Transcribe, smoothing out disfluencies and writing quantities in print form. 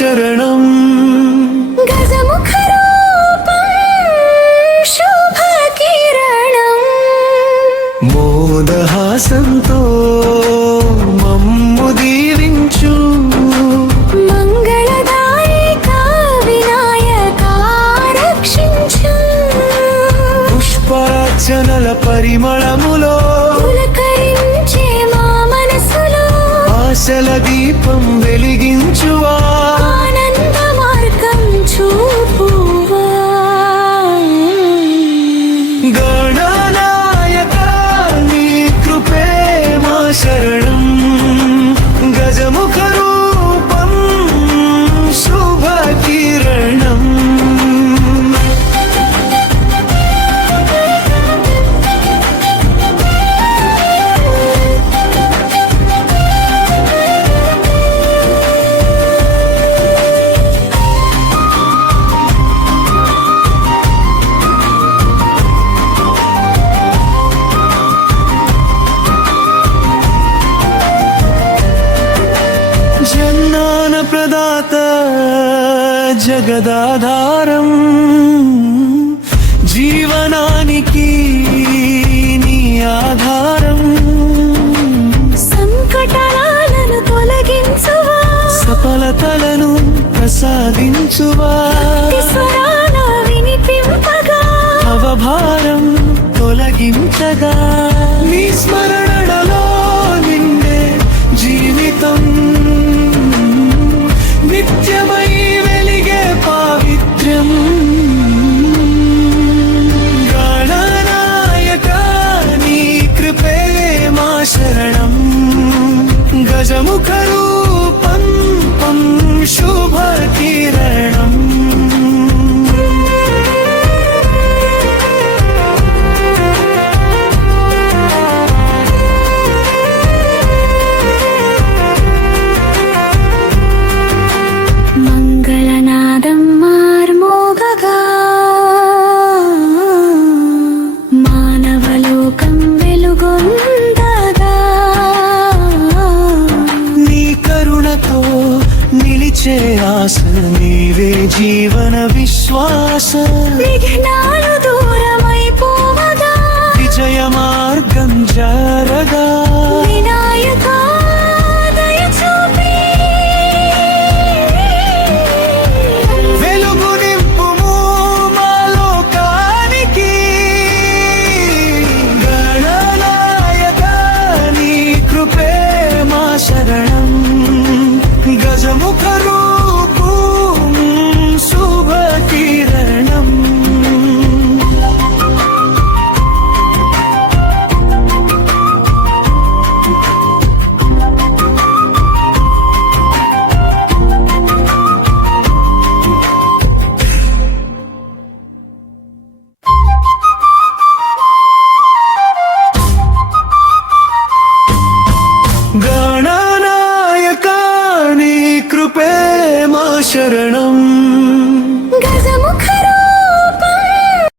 శరణం గజముఖరూపం శుభకిరణం మోదహాసంతో మమ్ము దీవించు మంగళదాయక వినాయక రక్షించు పుష్పార్చనల పరిమళములో పులకరించే మా మనసులో ఆశల దీపం వెలిగించువా ఆనంద మార్గం చూపువా గణనాయక నీ కృపే మా శరణం గజముఖ రూపం శుభ కిరణం జన్నాన ప్రదాత జగదాధారం జీవనానికి నీ ఆధారం సంకటాలను తొలగించువా సఫలతలను ప్రసాదించువా స్వరాల వినిపింపగా అవభారం తొలగించగా నీ స్మరణలో నిండే జీవితం నిత్యమై వెలిగే పావిత్ర్యం గణనాయక నీ కృపే మా శరణం గజముఖ రూపం శుభ కిరణం మంగళనాదం మార్మోగగా మానవలోకం వెలుగొందగా నీ కరుణతో నిలిచే ఆశ నీవే జీవన విశ్వాస విఘ్నాలు దూరమైపోవగా విజయ మార్గం జారగా వినాయక దయ చూపి వెలుగు నింపుము మా లోకానికి గణనాయక నీ కృపే మా శరణం గజముఖ రూపం శుభ కిరణం గణనాయక నీ కృపే మా శరణం